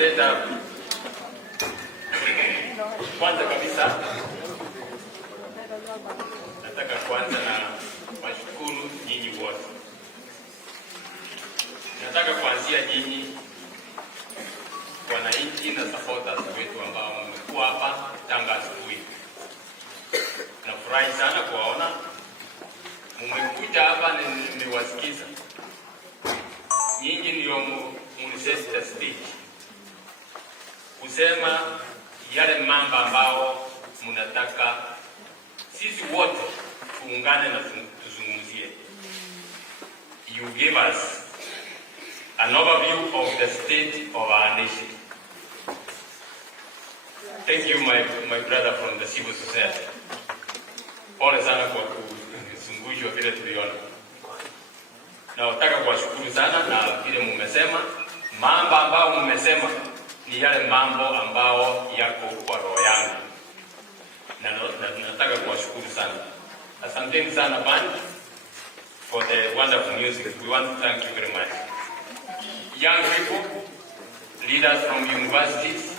Senator, kwanza kabisa nataka kwanza na washukuru nyinyi wote. Nataka kuanzia nyinyi wananchi na supporters wetu ambao mmekuwa hapa tangu asubuhi. Nafurahi sana kuwaona mmekuja hapa, nimewasikiza. Nyinyi ndio mniseta stage kusema yale mambo ambao mnataka sisi wote tuungane na tuzungumzie. You give us an overview of the state of our nation. Thank you, my brother from the civil society. Pole sana kwa kusungujwa vile tuliona. Na nataka kuwashukuru sana na vile mmesema mambo ambao mmesema ni yale mambo ambao yako kwa roho yangu. Na nataka kuwashukuru sana. Asanteni sana band for the wonderful music. We want to thank you very much. Young people, leaders from universities,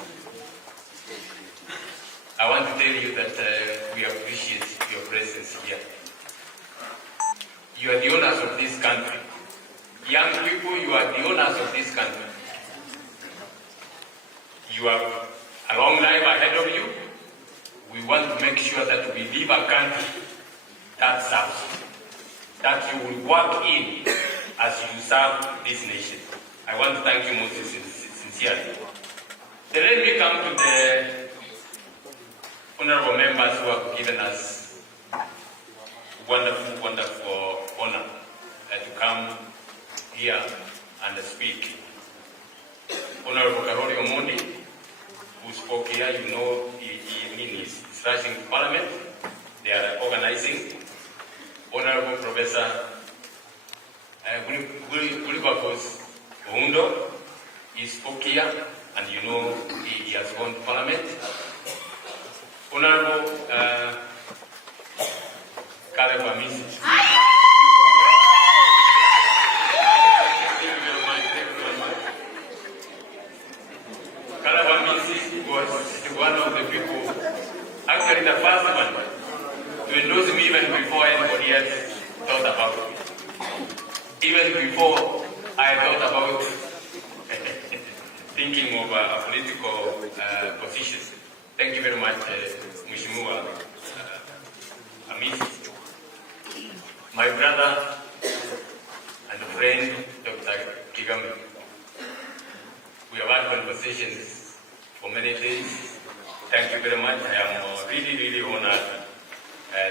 I want to tell you that we appreciate your presence here. You are the owners of this country. Young people, you are the owners of this country. You have a long life ahead of you. We want to make sure that we live a country that serves, that you will work in as you serve this nation. I want to thank you most sincerely. Then let me come to the honorable members who have given us wonderful honor to come here and speak. Honorable Karoli Omondi, who spoke here, you know, he's rushing to Parliament. They are organizing. Honorable Professor Gulibakos Oundo, he spoke here, and you know he has gone to Parliament. Honorable Caleb Amisi. Caleb Amisi was one of the people, actually the first one, to endorse me even before anybody else thought about it. Even before I thought about thinking of a political position. Thank you very much, Mheshimiwa Amisi. My brother and friend, Dr. Kigami. We have had conversations for many days. Thank you very much. I am really honored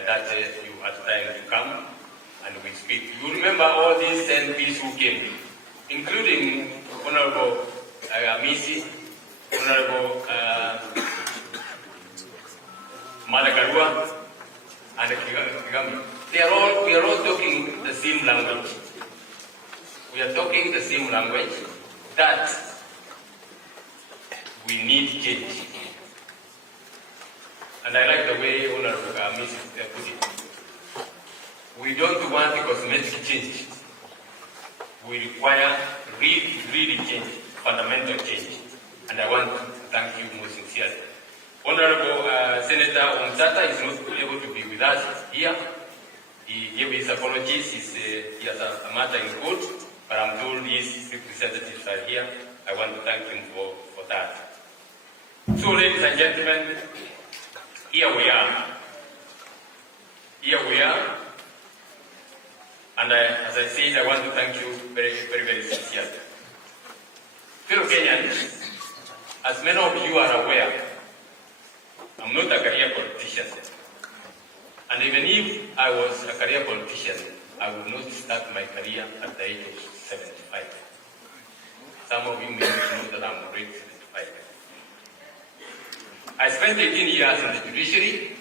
that you had time to come and we speak. You remember all these 10 MPs who came, including Honorable Amisi, Honorable Maraga, and Kigami. We are all talking the same language. We are talking the same language that we need change. And I like the way Honorable Amisi put it. We don't want a cosmetic change. We require really change, fundamental change. And I want to thank you most sincerely. Honorable Senator Omsata is not able to be with us here. He gave his apologies. He has a matter in court, but I'm told his representatives are here. I want to thank him for that. So, ladies and gentlemen, here we are. Here we are. And as I said, I want to thank you very sincerely. Fellow Kenyans, as many of you are aware, I'm not a career politician. And even if I was a career politician, I would not start my career at the age of 75. Some of you may know that I'm already 75. I spent 18 years in the judiciary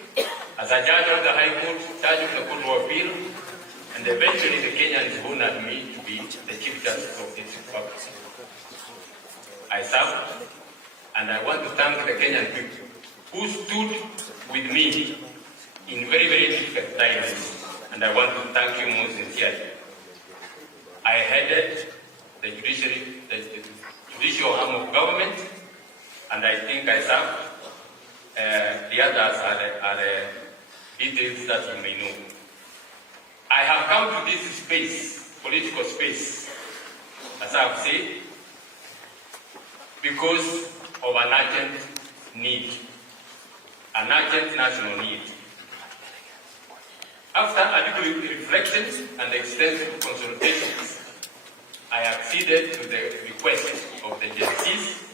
as a judge of the High Court, judge of the Court of Appeal, and eventually the Kenyans honored me to be the Chief Justice of this republic. I served, and I want to thank the Kenyan people who stood with me in very difficult times, and I want to thank you most sincerely. I headed the judicial arm of government, and I think I served. The others are the details that you may know. I have come to this space, political space, as I have said, because of an urgent need, an urgent national need. After adequate reflections and extensive consultations, I acceded to the request of the Gen Zs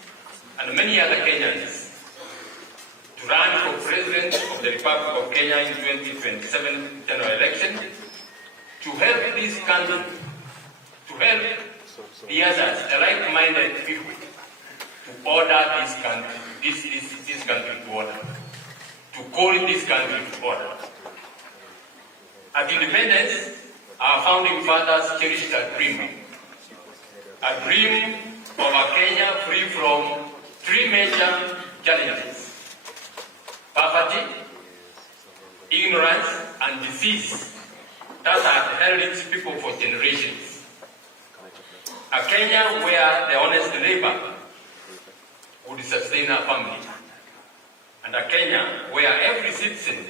and many other Kenyans to run for President of the Republic of Kenya in 2027 general election, to help this country, to help the others, the like-minded people, to order this country, this country to order, to call this country to order. At independence, our founding fathers cherished a dream of a Kenya free from three major challenges: poverty, ignorance, and disease that had held its people for generations. A Kenya where the honest labor would sustain a family, and a Kenya where every citizen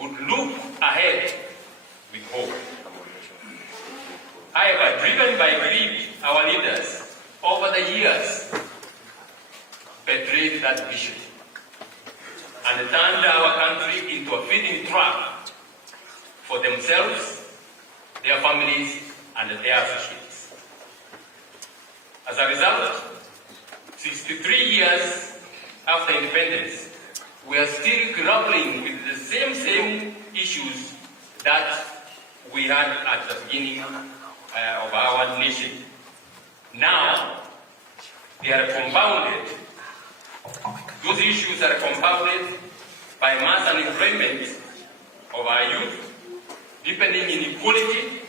would look ahead with hope. However, driven by greed, our leaders over the years betrayed that vision and turned our country into a feeding trap for themselves, their families, and their associates. As a result, 63 years after independence, we are still grappling with the same issues that we had at the beginning of our nation. Now, they are compounded. Those issues are compounded by mass unemployment of our youth, deepening inequality,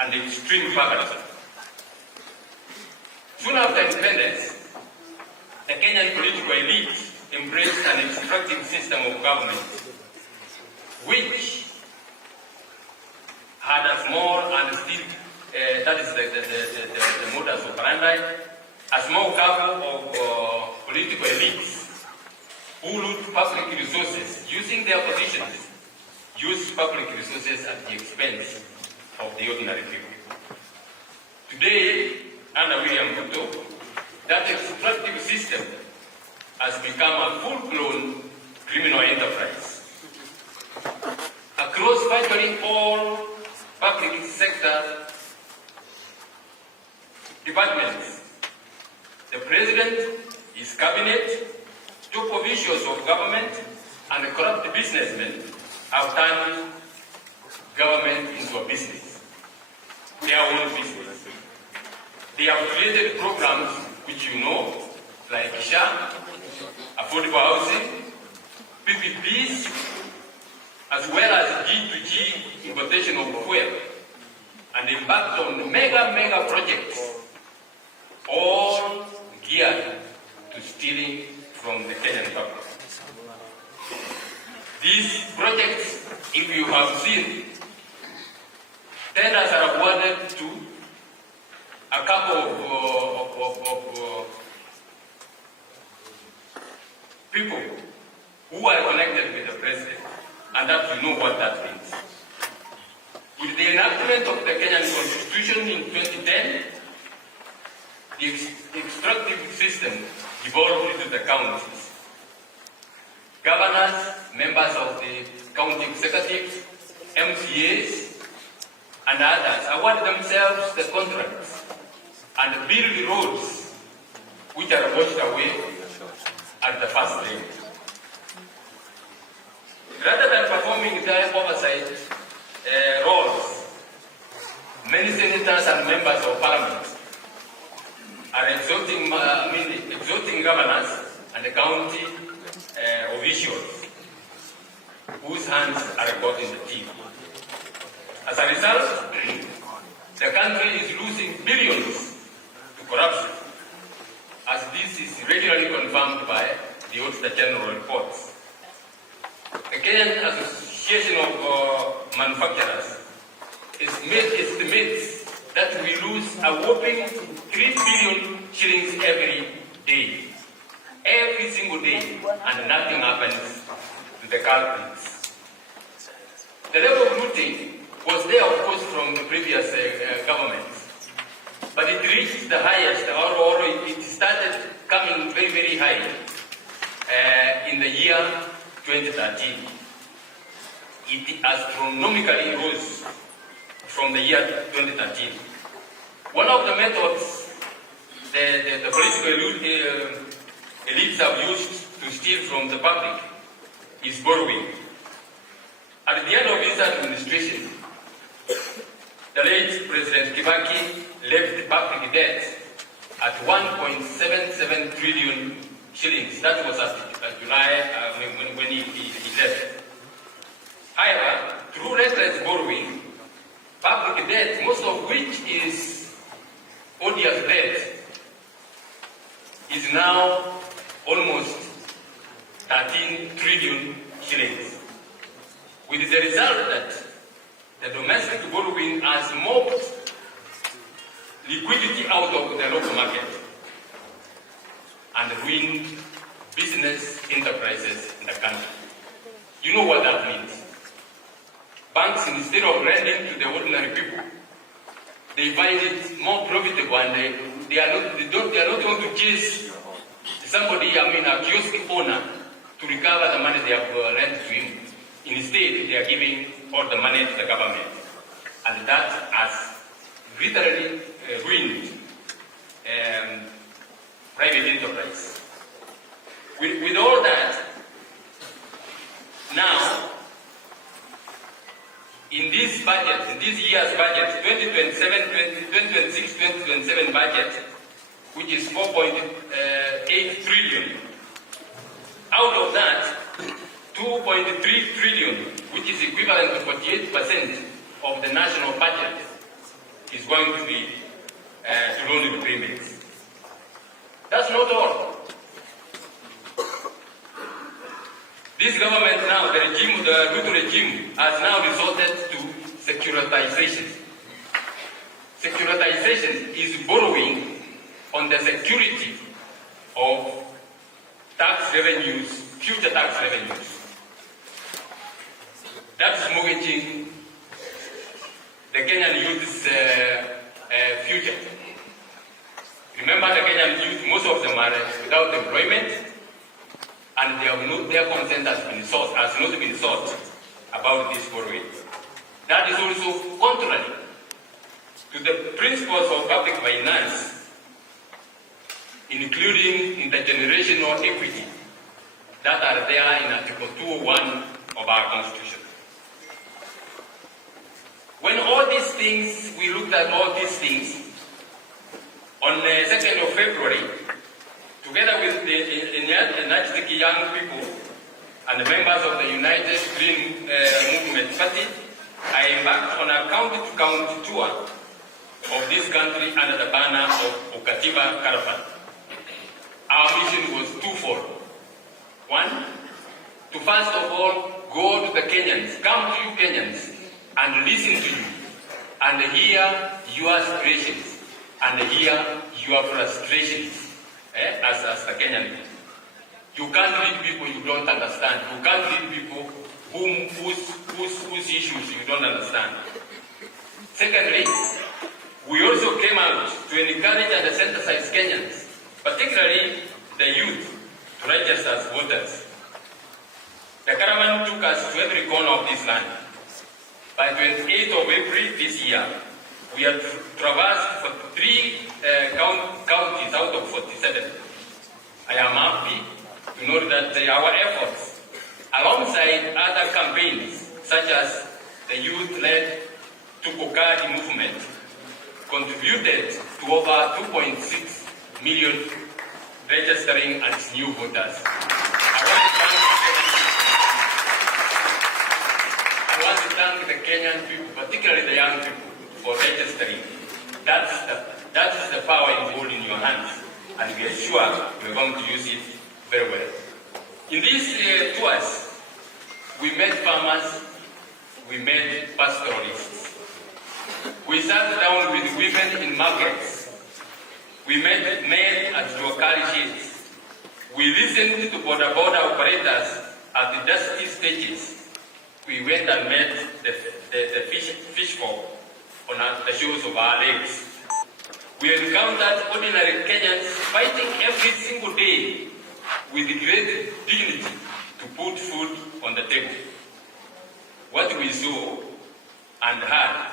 and extreme poverty. Soon after independence, the Kenyan political elite embraced an extractive system of government, which had a small and still, that is the modus operandi, a small couple of political elites who loot public resources, using their positions, use public resources at the expense of the ordinary people. Today, under William Ruto, that extractive system has become a full-blown criminal enterprise. Across virtually all public sector departments, the President, his cabinet, top officials of government, and corrupt businessmen have turned government into a business, their own business. They have created programs which you know, like SHA, affordable housing, PPPs, as well as G2G importation of fuel, and embarked on mega projects, all geared to stealing from the Kenyan public. These projects, if you have seen, tenders are awarded to a couple of people who are connected with the president, and that you know what that means. With the enactment of the Kenyan Constitution in 2010, the extractive system devolved into the counties. Governors, members of the county executives, MCAs, and others award themselves the contracts and build roads which are washed away at the first day. Rather than performing their oversight roles, many senators and members of parliament are exhorting governors and the county officials whose hands are caught in the teeth. As a result, the country is losing billions to corruption, as this is regularly confirmed by the Auditor General reports. The Kenyan Association of Manufacturers estimates that we lose a whopping 3 billion shillings every day. Every every single day, and nothing happens to the culprits. The level of looting was there, of course, from the previous governments, but it reached the highest, or it started coming very, very high in the year 2013. It astronomically rose from the year 2013. One of the methods the political elites have used to steal from the public is borrowing. At the end of his administration, the late President Kibaki left public debt at 1.77 trillion shillings. That was at July when he left. However, through reckless borrowing, public debt, most of which is odious debt, is now almost 13 trillion shillings. With the result that the domestic borrowing has mopped liquidity out of the local market and ruined business enterprises in the country. You know what that means. Banks, instead of lending to the ordinary people, they find it more profitable, and they are not going to chase somebody, a kiosk owner, to recover the money they have lent to him. Instead, they are giving all the money to the government, and that has literally ruined private enterprise. With all that, now, in this budget, in this year's budget, 2026-2027 budget, which is 4.8 trillion, out of that, 2.3 trillion, which is equivalent to 48% of the national budget, is going to be to loan repayments. That's not all. This government now, the Ruto regime, has now resorted to securitization. Securitization is borrowing on the security of tax revenues, future tax revenues. That's mortgaging the Kenyan youth's future. Remember, the Kenyan youth, most of them are without employment, and their consent has not been sought about this borrowing. That is also contrary to the principles of public finance, including intergenerational equity, that are there in Article 201 of our Constitution. When all these things, we looked at all these things, on the 2nd of February, together with the energetic young people and the members of the United Green Movement Party, I embarked on a county-to-county tour of this country under the banner of Ukatiba Caravan. Our mission was twofold. One, to first of all go to the Kenyans, come to you Kenyans, and listen to you, and hear your aspirations, and hear your frustrations. As the Kenyan people. You can't read people you don't understand. You can't read people whose issues you don't understand. Secondly, we also came out to encourage and sensitize Kenyans, particularly the youth, to register as voters. The caravan took us to every corner of this land. By 28th of April this year, we have traversed for 3 counties out of 47. I am happy to note that our efforts, alongside other campaigns such as the youth-led Tukokadi movement, contributed to over 2.6 million registering as new voters. I want to thank the Kenyan people, particularly the young people, for registering. That's the power involved in your hands, and we are sure we're going to use it very well. In these tours, we met farmers, we met pastoralists, we sat down with women in markets, we met men at localities, We listened to border operators at the dusty stages. We went and met the fish folk on the shores of our lakes. We encountered ordinary Kenyans fighting every single day with great dignity to put food on the table. What we saw and heard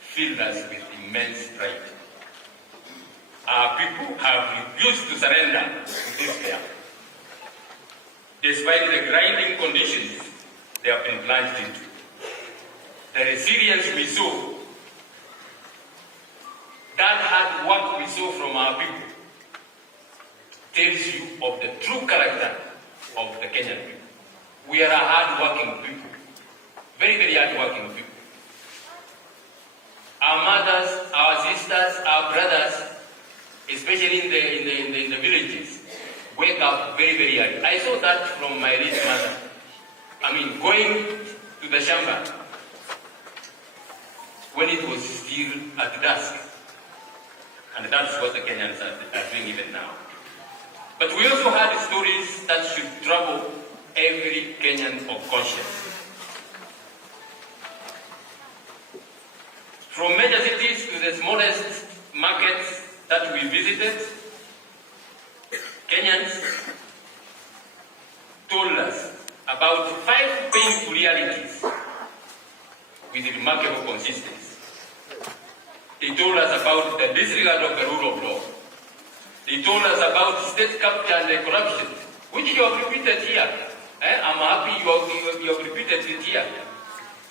filled us with immense pride. Our people have refused to surrender to despair. Despite the grinding conditions they have been plunged into, the resilience we saw, that hard work we saw from our people, tells you of the true character of the Kenyan people. We are a hard-working people, very, very hard-working people. Our mothers, our sisters, our brothers, especially in the villages, wake up very, very early. I saw that from my late mother. I mean, going to the shamba when it was still at dusk. And that's what the Kenyans are doing even now. But we also had stories that should trouble every Kenyan of conscience. From major cities to the smallest markets that we visited, Kenyans told us about 5 painful realities with remarkable consistency. They told us about the disregard of the rule of law. They told us about state capture and corruption, which you have repeated here. I'm happy you have repeated it here.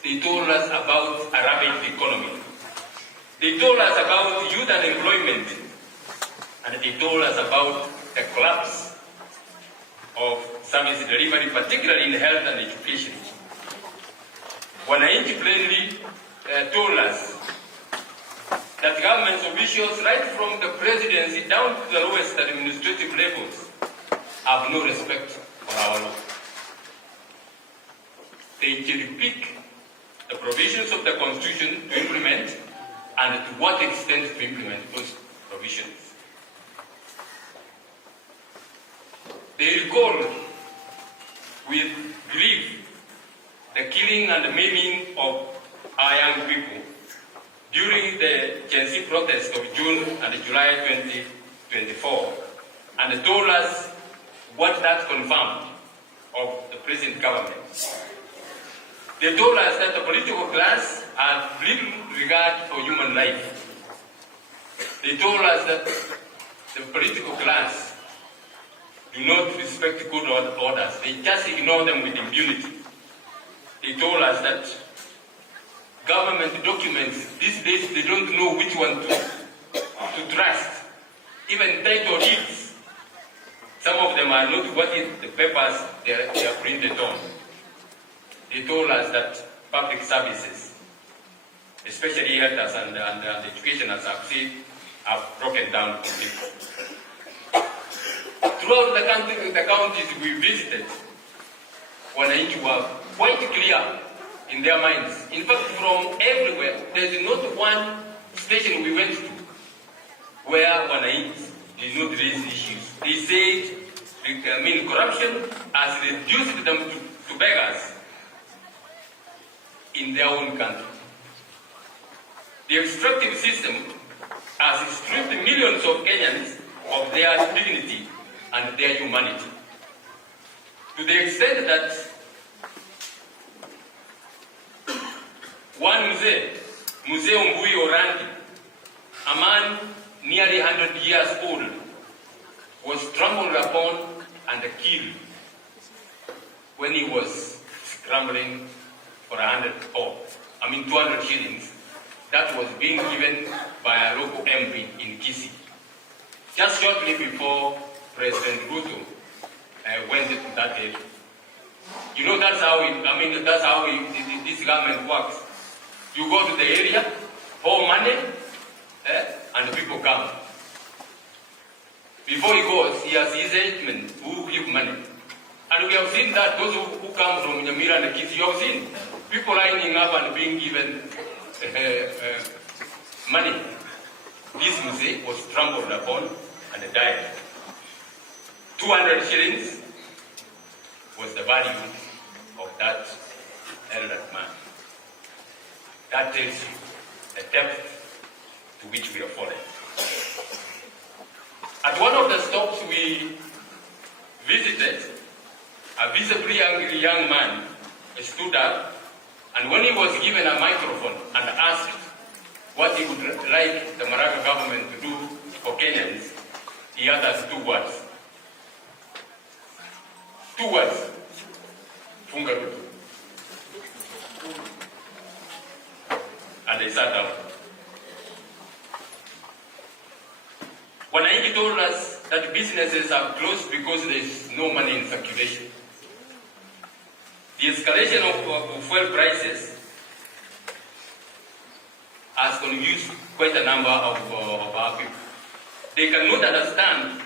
They told us about a rapid economy. They told us about youth unemployment. And they told us about the collapse of service delivery, particularly in health and education. Wananchi plainly told us that government officials, right from the presidency down to the lowest administrative levels, have no respect for our law. They cherry-pick the provisions of the Constitution to implement, and to what extent to implement those provisions. They recall with grief the killing and maiming of our young people during the Gen Z protest of June and July 2024, and told us what that confirmed of the present government. They told us that the political class has little regard for human life. They told us that the political class do not respect good orders. They just ignore them with impunity. They told us that government documents, these days they don't know which one to trust. Even title deeds, some of them are not what is the papers they are printed on. They told us that public services, especially health and education, as I've said, have broken down completely. Throughout the country, the counties we visited, wananchi were quite clear in their minds. In fact, from everywhere, there is not one station we went to where wananchi did not raise issues. They said, corruption has reduced them to beggars in their own country. The extractive system has stripped millions of Kenyans of their dignity and their humanity, to the extent that one Mzee Mbui Orandi, a man nearly 100 years old, was trampled upon and killed when he was scrambling for 200 shillings that was being given by a local MP in Kisii, just shortly before President Ruto went to that area. You know, that's how this government works. You go to the area, pour money, and people come. Before he goes, he has his agent who give money. And we have seen that those who come from Nyamira and Kisii, you have seen people lining up and being given money. This Mzee was trampled upon and died. 200 shillings was the value of that elder man. That tells you the depth to which we are falling. At one of the stops we visited, a visibly angry young man stood up, and when he was given a microphone and asked what he would like the Maraga government to do for Kenyans, he uttered two words. Two words. Funga Rutu. And they sat down. Wananchi told us that businesses are closed because there is no money in circulation. The escalation of fuel prices has confused quite a number of our people. They cannot understand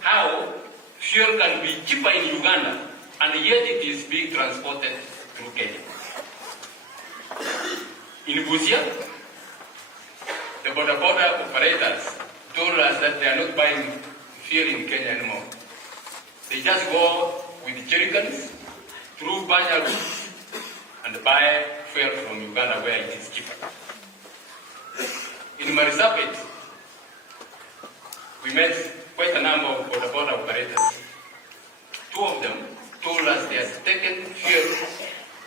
how fuel can be cheaper in Uganda and yet it is being transported through Kenya. In Busia, the border operators told us that they are not buying fuel in Kenya anymore. They just go with jerrycans through Banya routes and buy fuel from Uganda where it is cheaper. In Marisabit, we met quite a number of border operators. Two of them told us they have taken fuel,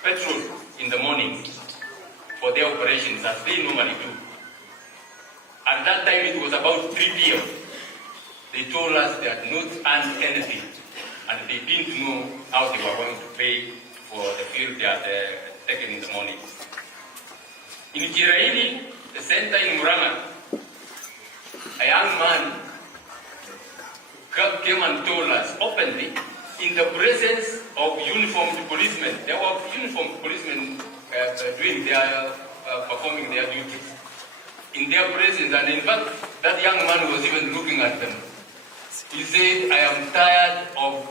petrol in the morning for their operations as they normally do. At that time it was about 3 p.m. They told us they had not earned anything and they didn't know how they were going to pay for the fuel they had taken in the morning. In Jiraili, the center in Maraga, a young man came and told us openly, in the presence of uniformed policemen. There were uniformed policemen performing their duties. In their presence, and in fact, that young man was even looking at them. He said, I am tired of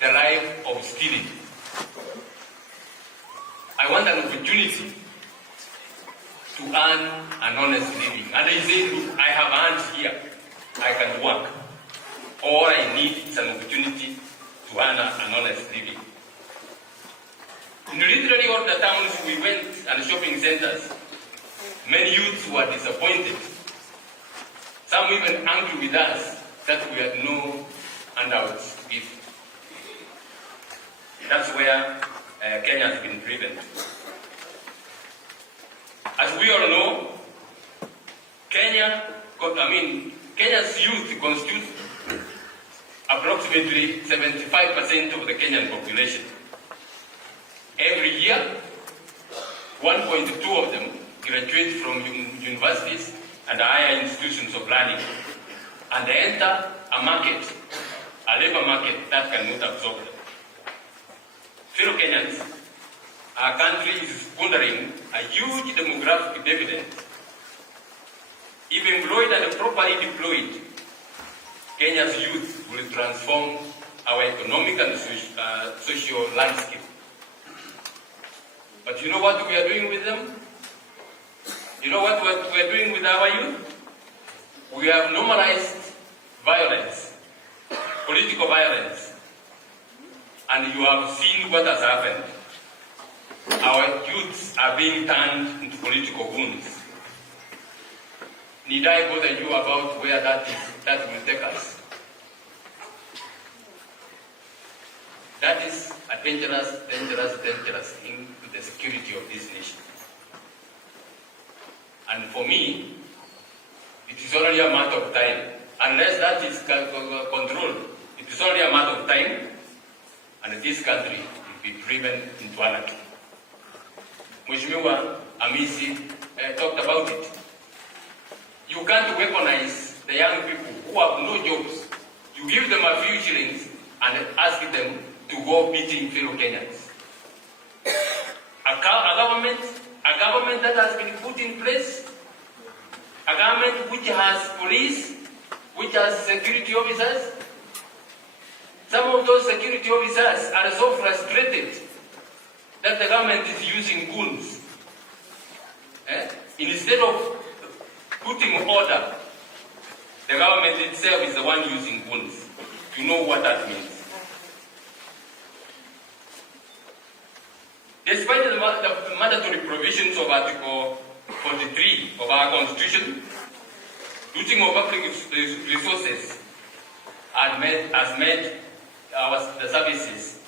the life of stealing. I want an opportunity to earn an honest living. And he said, look, I have hands here. I can work. All I need is an opportunity to earn an honest living. In literally all the towns we went and shopping centers, many youths were disappointed. Some even angry with us that we had no handouts to give. That's where Kenya has been driven. As we all know, Kenya's youth constitutes approximately 75% of the Kenyan population. Every year, 1.2 of them graduate from universities and higher institutions of learning, and they enter a market, a labor market that cannot absorb them. Fellow Kenyans, our country is squandering a huge demographic dividend. If employed and properly deployed, Kenya's youth will transform our economic and social landscape. But you know what we are doing with them? You know what we are doing with our youth? We have normalized violence, political violence, and you have seen what has happened. Our youths are being turned into political goons. Need I bother you about where that will take us? That is a dangerous thing to the security of this nation. And for me, it is only a matter of time. Unless that is controlled, it is only a matter of time, and this country will be driven into anarchy. Mheshimiwa Amisi talked about it. You can't weaponize the young people who have no jobs. You give them a few shillings and ask them to go beating fellow Kenyans. A government that has been put in place, a government which has police, which has security officers. Some of those security officers are so frustrated that the government is using goons. Instead of putting order, the government itself is the one using goons. You know what that means. Despite the mandatory provisions of Article 43 of our Constitution, looting of public resources has made the services,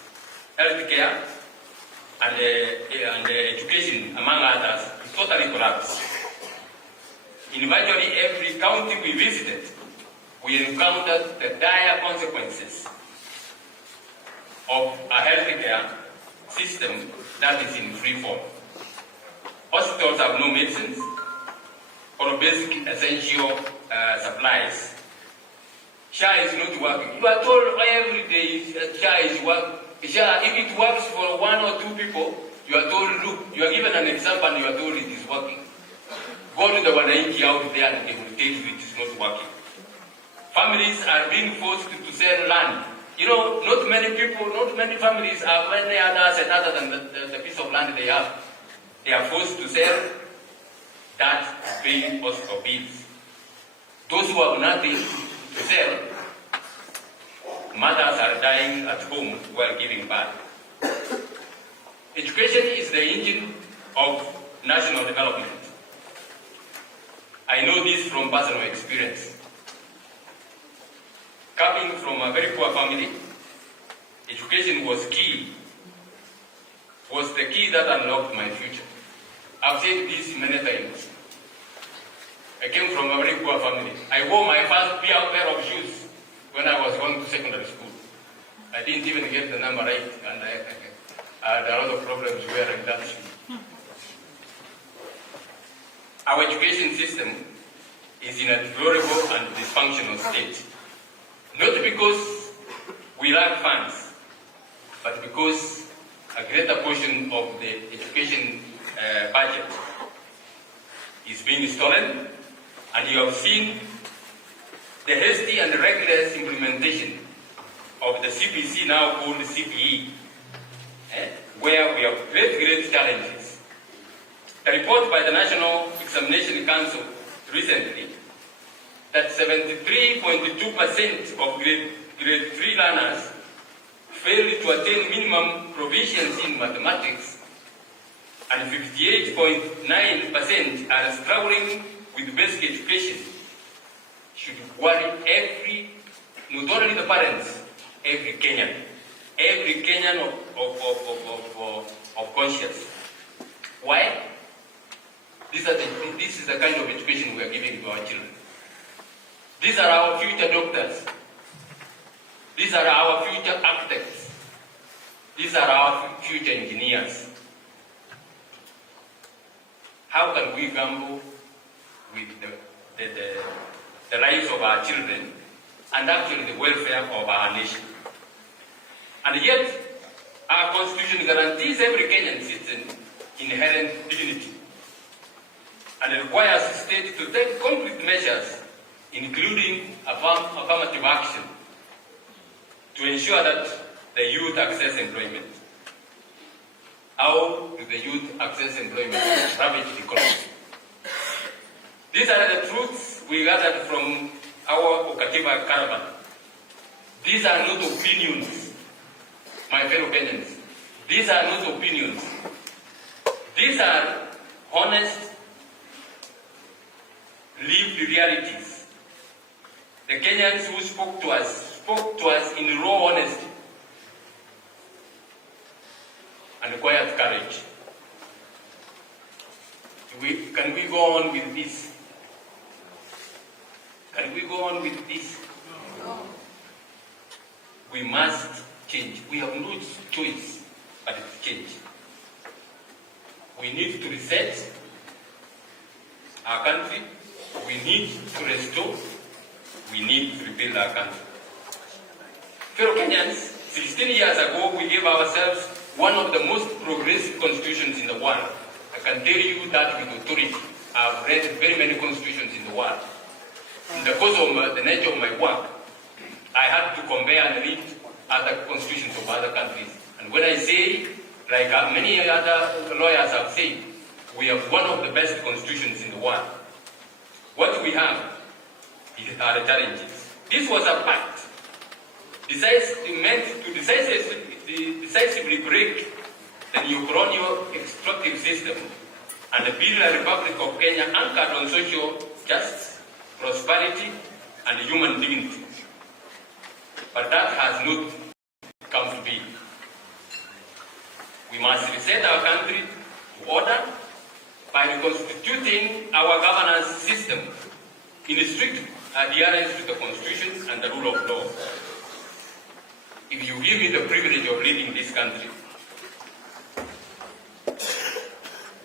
healthcare, and education, among others, totally collapsed. In virtually every county we visited, we encountered the dire consequences of a healthcare system that is in free fall. Hospitals have no medicines or basic essential supplies. SHA is not working. You are told every day SHA is working. SHA, if it works for one or two people, you are told, look, you are given an example and you are told it is working. Go to the Wananchi out there and they will tell you it is not working. Families are being forced to sell land. You know, not many people, not many families have any other asset other than the piece of land they have. They are forced to sell that to pay hospital bills. Those who have nothing to sell, mothers are dying at home while giving birth. Education is the engine of national development. I know this from personal experience. Coming from a very poor family, education was the key that unlocked my future. I've said this many times. I came from a very poor family. I wore my first pair of shoes when I was going to secondary school. I didn't even get the number right, and I had a lot of problems wearing that shoe. Our education system is in a deplorable and dysfunctional state. Not because we lack funds, but because a greater portion of the education budget is being stolen, and you have seen the hasty and reckless implementation of the CPC, now called CPE, where we have great challenges. The report by the National Examination Council recently that 73.2% of grade 3 learners failed to attain minimum proficiency in mathematics, and 58.9% are struggling with basic education should worry not only the parents, every Kenyan of conscience. Why? This is the kind of education we are giving to our children. These are our future doctors. These are our future architects. These are our future engineers. How can we gamble with the lives of our children and actually the welfare of our nation? And yet, our Constitution guarantees every Kenyan citizen inherent dignity and requires the state to take concrete measures, including affirmative action, to ensure that the youth access employment. How do the youth access employment in the private economy? These are the truths we gathered from our Okatiba caravan. These are not opinions, my fellow Kenyans. These are not opinions. These are honest, lived realities. The Kenyans who spoke to us in raw honesty and quiet courage. Can we go on with this? Can we go on with this? No. We must change. We have no choice but to change. We need to reset our country. We need to restore. We need to rebuild our country. Fellow Kenyans, 16 years ago, we gave ourselves one of the most progressive constitutions in the world. I can tell you that with authority. I've read very many constitutions in the world. In the course of the nature of my work, I had to compare and read other constitutions of other countries. And when I say, like many other lawyers have said, we have one of the best constitutions in the world. What we have are the challenges. This was a pact meant to decisively break the neo-colonial extractive system and build a Republic of Kenya anchored on social justice, prosperity, and human dignity. But that has not come to be. We must reset our country to order by reconstituting our governance system in strict adherence to the Constitution and the rule of law. If you give me the privilege of leading this country,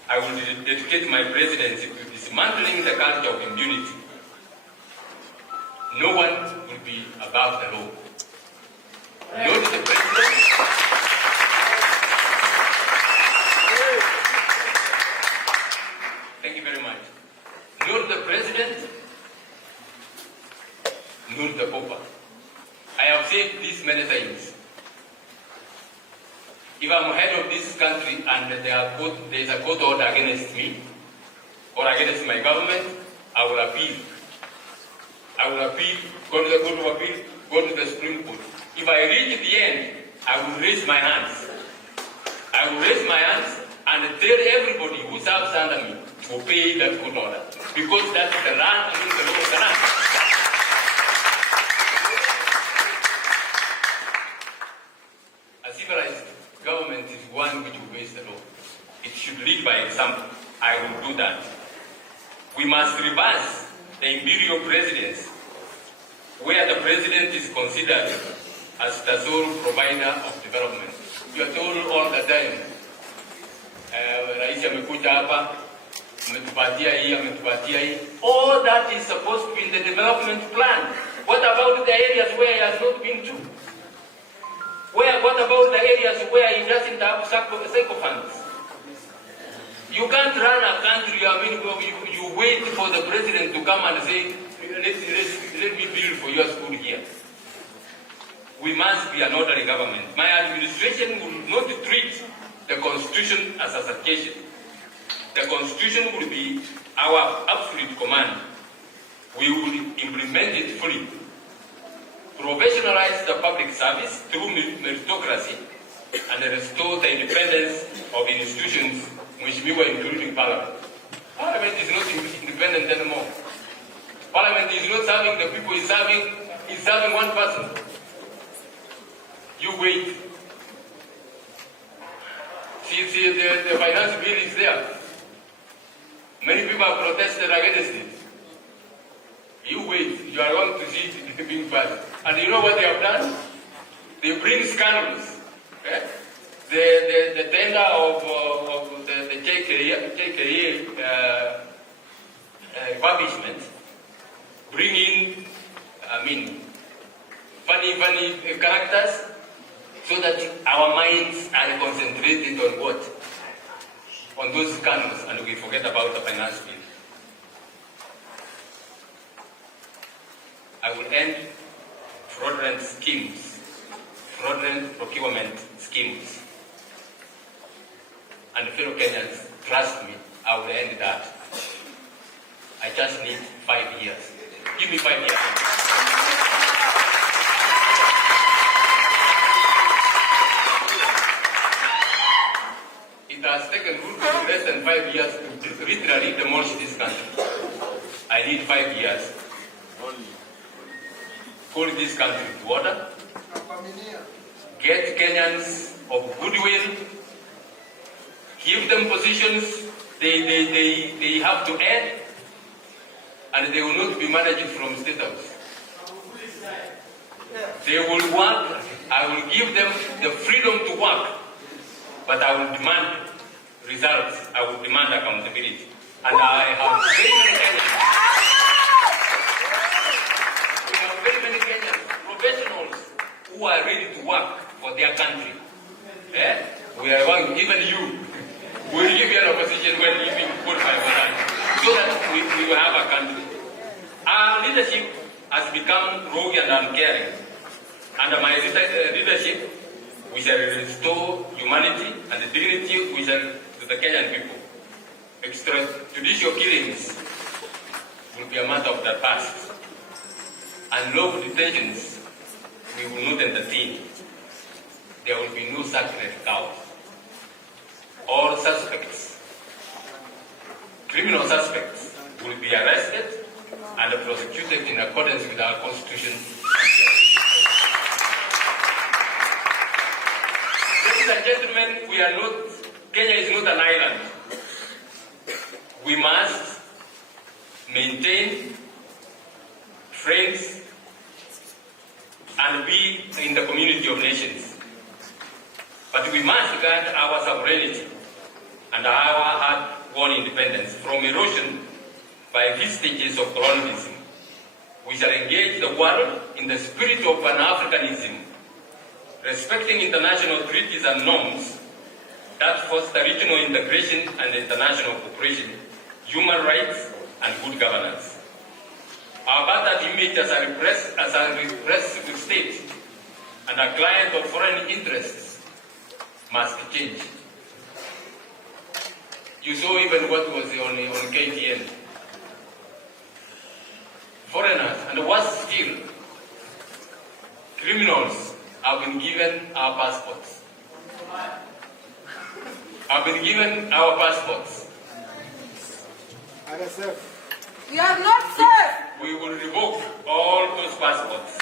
I will dedicate my presidency to dismantling the culture of impunity. No one will be above the law. Not the president. Thank you very much. Not the president, not the Pope. I have said this many times. If I'm head of this country and there is a court order against me or against my government, I will appeal. I will appeal, go to the Court of Appeal, go to the Supreme Court. If I reach the end, I will raise my hands. I will raise my hands and tell everybody who serves under me to obey that court order. Because that's the land, the law of the land. A civilized government is one which obeys the law. It should lead by example. I will do that. We must reverse the imperial presidents, where the president is considered as the sole provider of development. You are told all the time, Rais amekuja hapa, ametupatia hii, ametupatia hii. All that is supposed to be in the development plan. What about the areas where he has not been to? What about the areas where he doesn't have cycle funds? You can't run a country, you wait for the president to come and say, let me build for your school here. We must be an orderly government. My administration will not treat the Constitution as a suggestion. The Constitution will be our absolute command. We will implement it fully. Professionalize the public service through meritocracy and restore the independence of institutions, which we were including Parliament. Parliament is not independent anymore. Parliament is not serving the people, it's serving one person. You wait. See, the finance bill is there. Many people have protested against it. You wait, you are going to see it being passed. And you know what they have done? They bring scandals. Okay? The tender of the JKA establishment, bring in, funny characters, so that our minds are concentrated on what? On those scandals, and we forget about the finance bill. I will end fraudulent schemes, fraudulent procurement schemes. And fellow Kenyans, trust me, I will end that. I just need 5 years. Give me 5 years. It has taken less than 5 years to literally demolish this country. I need 5 years. Pull this country to order. Get Kenyans of goodwill. Give them positions they have to earn, and they will not be managed from State House. They will work. I will give them the freedom to work, but I will demand results. I will demand accountability. And I have very many Kenyans. We have very many Kenyans, professionals, who are ready to work for their country. We are one, even you. We will give you an opposition when you being qualified for that, so that we will have a country. Our leadership has become rogue and uncaring. Under my leadership, we shall restore humanity and the dignity to the Kenyan people. Extrajudicial killings will be a matter of the past. Unlawful detentions we will not entertain. There will be no sacred cows. all suspects, criminal suspects, will be arrested and prosecuted in accordance with our Constitution. Ladies and gentlemen, Kenya is not an island. We must maintain friends and be in the community of nations. But we must guard our sovereignty and our hard-won independence from erosion by these stages of colonialism. We shall engage the world in the spirit of Pan-Africanism, respecting international treaties and norms that foster regional integration and international cooperation, human rights, and good governance. Our battered image as a repressive state and a client of foreign interests must change. You saw even what was on KTN. Foreigners, and worse still, criminals have been given our passports. RSF. You are not safe. We will revoke all those passports.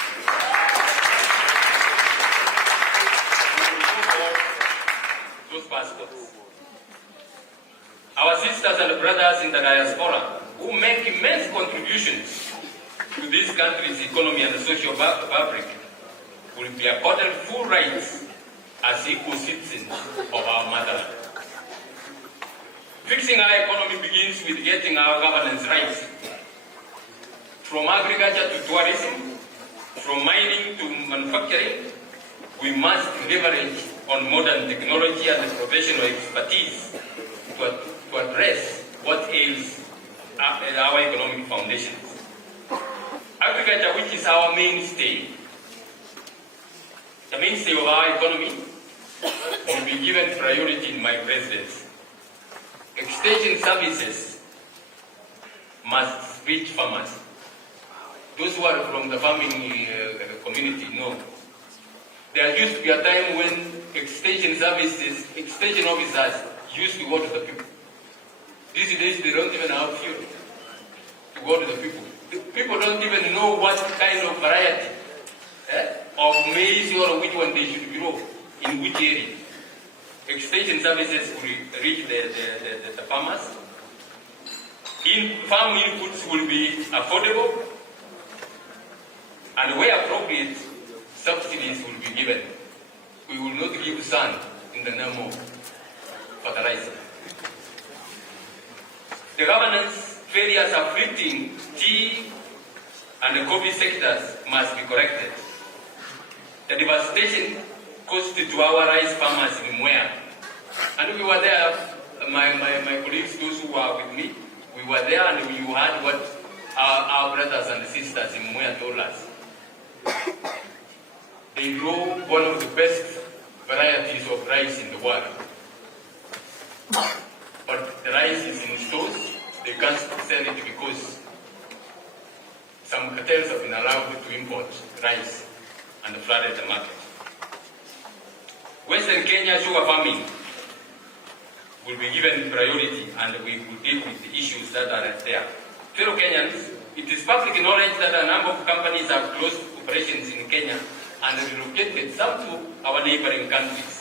Our sisters and brothers in the diaspora who make immense contributions to this country's economy and social fabric will be accorded full rights as equal citizens of our motherland. Fixing our economy begins with getting our governance right. From agriculture to tourism, from mining to manufacturing, we must leverage on modern technology and professional expertise to address what ails our economic foundations. Agriculture, which is our mainstay, the mainstay of our economy, will be given priority in my presidency. Extension services must reach farmers. Those who are from the farming community know. There used to be a time when extension officers used to go to the people. These days they don't even have fuel to go to the people. The people don't even know what kind of variety of maize or which one they should grow in which area. Extension services will reach the farmers. Farm inputs will be affordable, and where appropriate, subsidies will be given. We will not give sand in the name of fertilizer. The governance failures afflicting tea and the coffee sectors must be corrected. The devastation caused to our rice farmers in Mwea. And we were there, my colleagues, those who were with me, we were there and we heard what our brothers and sisters in Mwea told us. They grow one of the best varieties of rice in the world. But the rice is in stores, they can't sell it because some cartels have been allowed to import rice and flooded the market. Western Kenya sugar farming will be given priority and we will deal with the issues that are there. Fellow Kenyans, it is public knowledge that a number of companies have closed operations in Kenya and relocated some to our neighboring countries.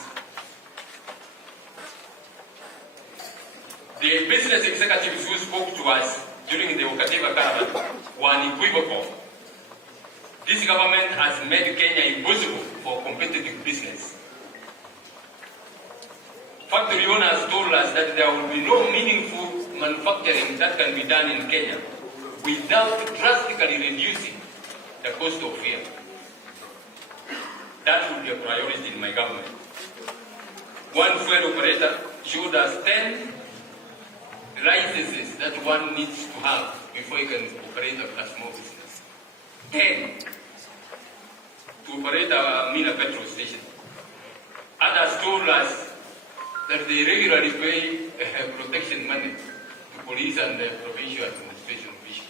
The business executives who spoke to us during the Okativa caravan were unequivocal. This government has made Kenya impossible for competitive business. Factory owners told us that there will be no meaningful manufacturing that can be done in Kenya without drastically reducing the cost of fuel. That will be a priority in my government. One fuel operator showed us 10 licenses that one needs to have before you can operate a small business. 10 to operate a Mina petrol station. Others told us that they regularly pay protection money to police and the provincial administration officials.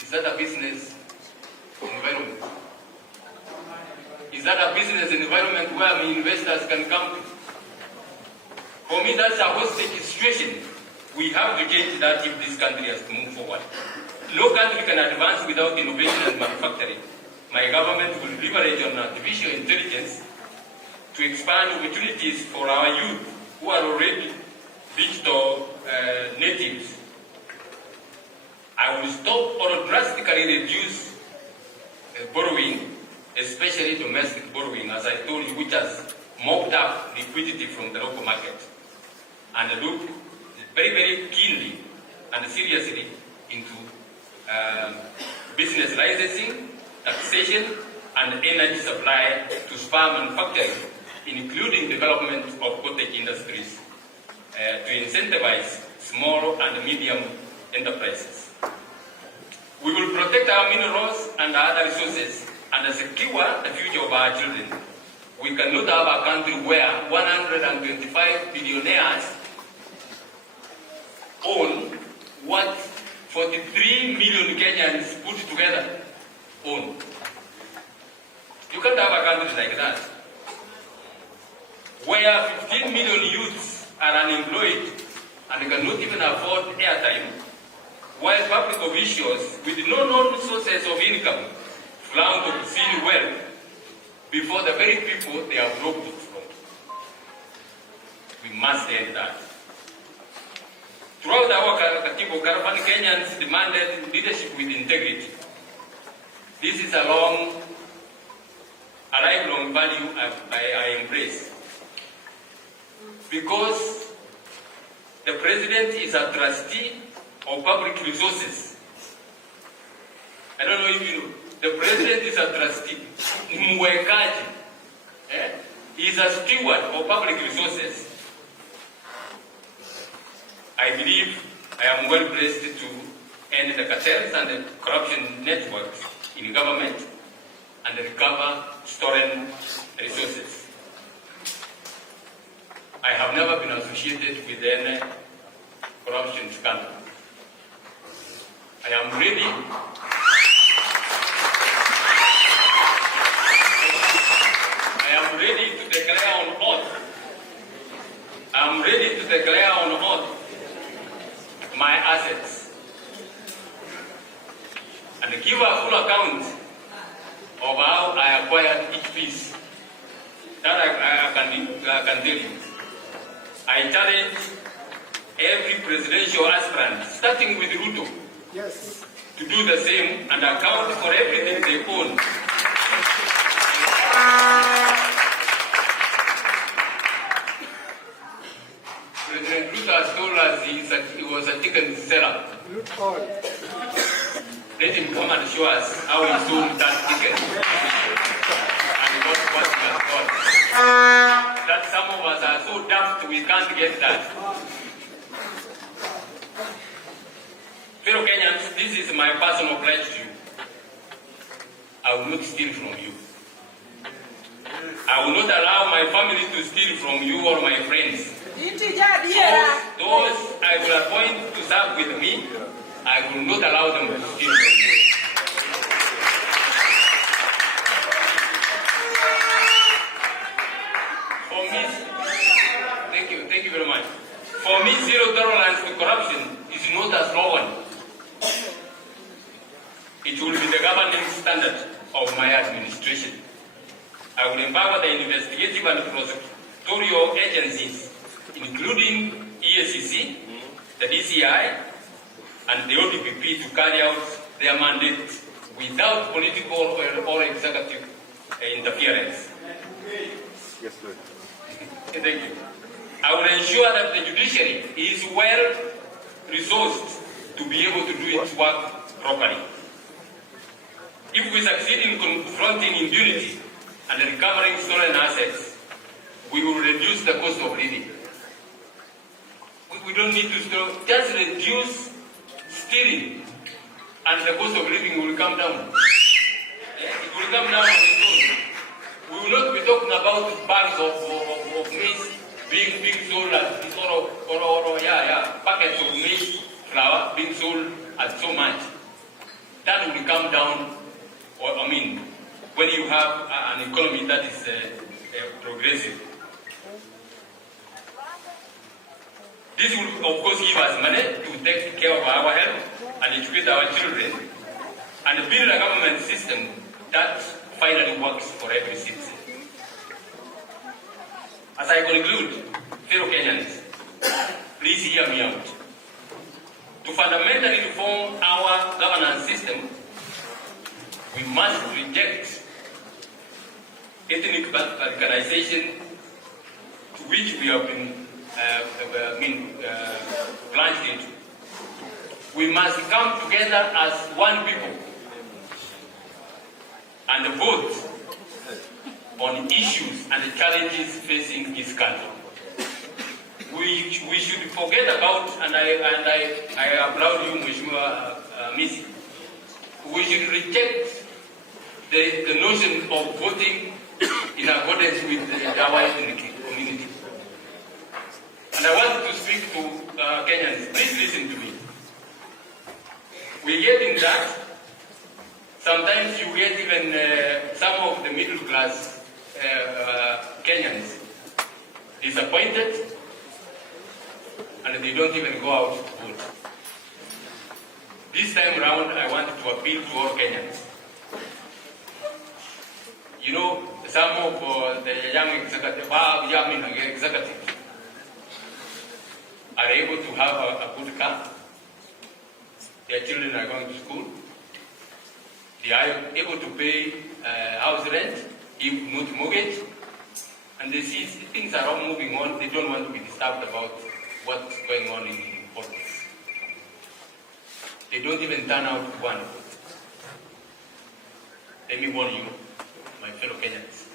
Is that a business environment? Is that a business environment where investors can come to? For me, that's a hostage situation. We have to change that if this country has to move forward. No country can advance without innovation and manufacturing. My government will leverage on artificial intelligence to expand opportunities for our youth who are already digital natives. I will stop or drastically reduce borrowing, especially domestic borrowing, as I told you, which has mopped up liquidity from the local market, and look very, very keenly and seriously into business licensing, taxation, and energy supply to spur manufacturing, including development of cottage industries, to incentivize small and medium enterprises. We will protect our minerals and other resources and secure the future of our children. We cannot have a country where 125 billionaires own what 43 million Kenyans put together own. You can't have a country like that, where 15 million youths are unemployed and cannot even afford airtime, while public officials with no known sources of income flaunt obscene wealth before the very people they have robbed it from. We must end that. Throughout our Katibu Caravan, Kenyans demanded leadership with integrity. This is a lifelong value I embrace. Because the president is a trustee of public resources. I don't know if you know. The president is a trustee. He is a steward of public resources. I believe I am well placed to end the cartels and the corruption networks in government and recover stolen resources. I have never been associated with any corruption scandal. I am ready to declare on oath. I am ready to declare on oath my assets and give a full account of how I acquired each piece. That I can tell you. I challenge every presidential aspirant, starting with Ruto, yes, to do the same and account for everything they own. President Ruto has told us he was a chicken seller. Let him come and show us how he sold that chicken and what he has got. That some of us are so daft we can't get that. Fellow Kenyans, this is my personal pledge to you. I will not steal from you. I will not allow my family to steal from you or my friends. Those I will appoint to serve with me, I will not allow them to steal from you. For me, thank you very much. For me, zero tolerance to corruption is not a slogan. It will be the governing standard of my administration. I will empower the investigative and prosecutorial agencies, including EACC, the DCI, and the ODPP to carry out their mandate without political or executive interference. yes, sir. Thank you. I will ensure that the judiciary is well resourced to be able to do its work properly. If we succeed in confronting impunity and recovering stolen assets, we will reduce the cost of living. We don't need to just reduce stealing, and the cost of living will come down. It will come down on its own. We will not be talking about bags of maize being sold at packets of maize flour being sold at so much. That will come down, when you have an economy that is progressive. This will, of course, give us money to take care of our health and educate our children and build a government system that finally works for every citizen. As I conclude, fellow Kenyans, please hear me out. To fundamentally reform our governance system, we must reject ethnic balkanization to which we have been plunged into. We must come together as one people and vote on issues and challenges facing this country. We should forget about, and I applaud you, Mheshimiwa Misi, we should reject the notion of voting in accordance with our ethnic community. And I want to speak to Kenyans. Please listen to me. We get in that. Sometimes you get even some of the middle class Kenyans disappointed, and they don't even go out to vote. This time around, I want to appeal to all Kenyans. You know, some of the young executives are able to have a good car. Their children are going to school. They are able to pay house rent, if not mortgage. And they see things are all moving on. They don't want to be disturbed about what's going on in politics. They don't even turn out to one vote. Let me warn you, my fellow Kenyans.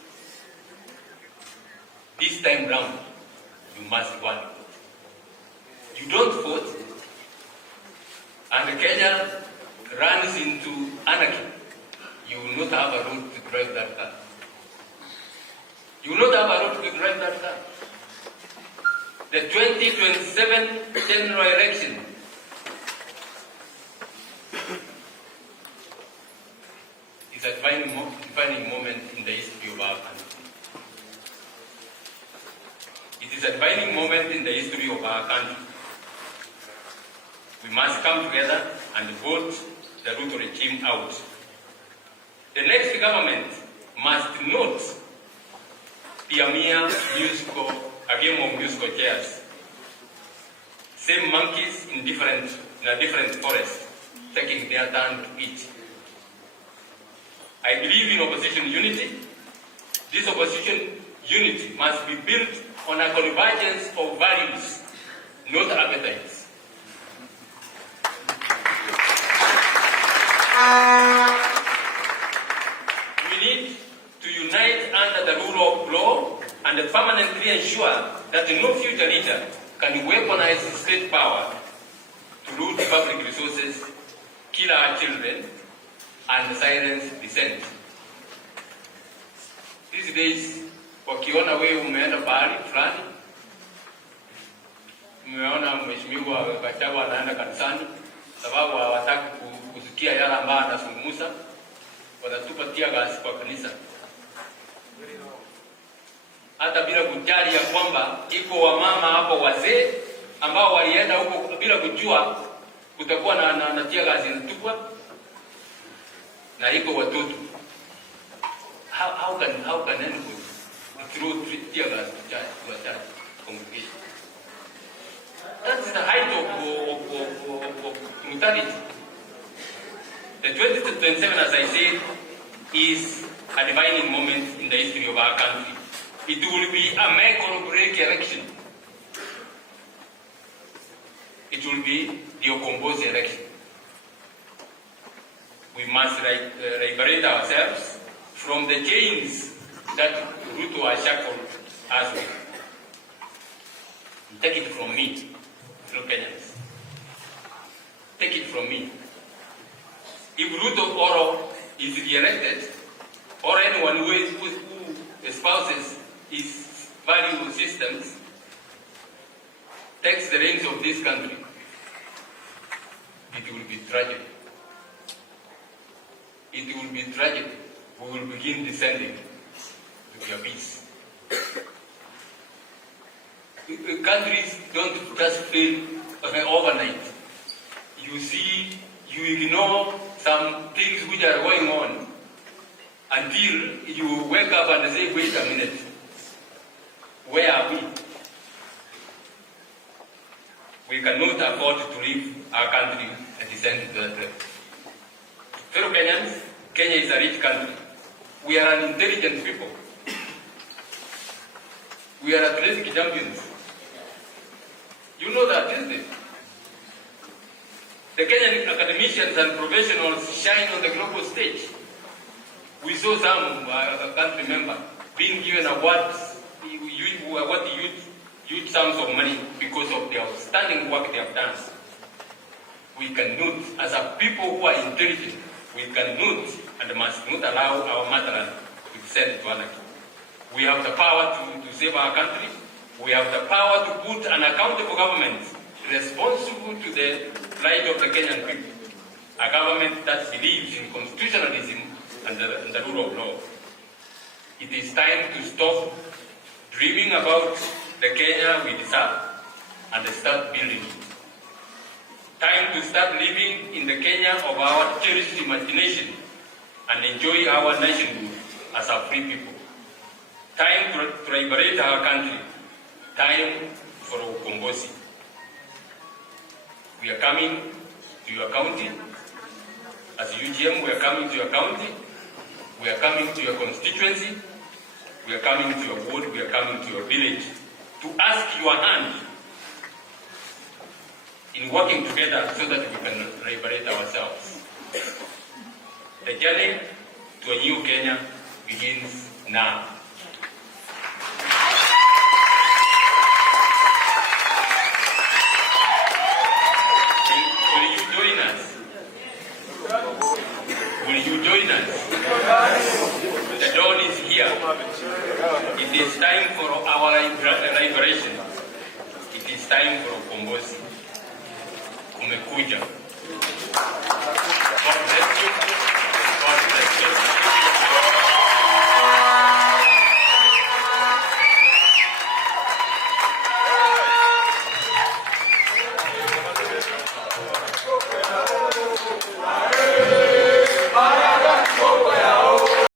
This time round, you must one vote. You don't vote, and Kenya runs into anarchy. You will not have a road to drive that car. You will not have a road to drive that car. The 2027 general election is a defining moment in the history of our country. It is a defining moment in the history of our country. We must come together and vote the Ruto regime out. The next government must not be a mere a game of musical chairs. Same monkeys in a different forest, taking their turn to eat. I believe in opposition unity. This opposition unity must be built on a convergence of values, not appetites. We need to unite under the rule of law and permanently ensure that no future leader can weaponize state power to loot public resources, kill our children, and silence dissent. These days, wakiona wewe umeenda pahali fulani, umeona mheshimiwa Gachagua anaenda kanisani, sababu hawataki kusikia yale ambayo anazungumza, wanatupa tear gas kwa kanisa. Hata bila kujali ya kwamba iko wamama hapo wazee ambao walienda huko bila kujua kutakuwa na tear gas inatupwa, na iko watoto. How can anybody throw tear gas to a church congregation? That's the height of brutality. The 2027, as I said, is a defining moment in the history of our country. It will be a make or break election. It will be the Okombo's election. We must liberate ourselves from the chains that Ruto has shackled us with. Take it from me, fellow Kenyans. Take it from me. If Ruto Oro is re-elected, or anyone who espouses his value systems takes the reins of this country, it will be tragic. It will be tragic we will begin descending to the abyss. Countries don't just fail overnight. You see, you ignore some things which are going on until you wake up and say, wait a minute, where are we? We cannot afford to leave our country and descend to that level. Fellow Kenyans, Kenya is a rich country. We are an intelligent people. We are athletic champions. You know that, isn't it? The Kenyan academicians and professionals shine on the global stage. We saw some country member being given awards, huge sums of money because of the outstanding work they have done. We cannot, as a people who are intelligent, we cannot and must not allow our motherland to descend to anarchy. We have the power to save our country. We have the power to put an accountable government responsible to the right of the Kenyan people. A government that believes in constitutionalism and the rule of law. It is time to stop dreaming about the Kenya we deserve and start building it. Time to start living in the Kenya of our cherished imagination and enjoy our nationhood as a free people. Time to liberate our country. Time for ukombozi. We are coming to your county. As UGM, we are coming to your county. We are coming to your constituency. We are coming to your ward. We are coming to your village to ask your hand in working together so that we can liberate ourselves. The journey to a new Kenya begins now. Will you join us? Will you join us? The dawn is here. It is time for our liberation. It is time for ukombozi. Kumekuja.